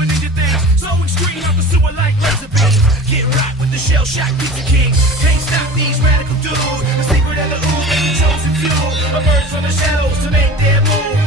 doing ninja things, so extreme out the sewer like laser beams. Get right with the shell shock pizza king. Can't stop these radical dudes. The secret of the ooze, they the chosen few. Emerge from the shadows to make their move.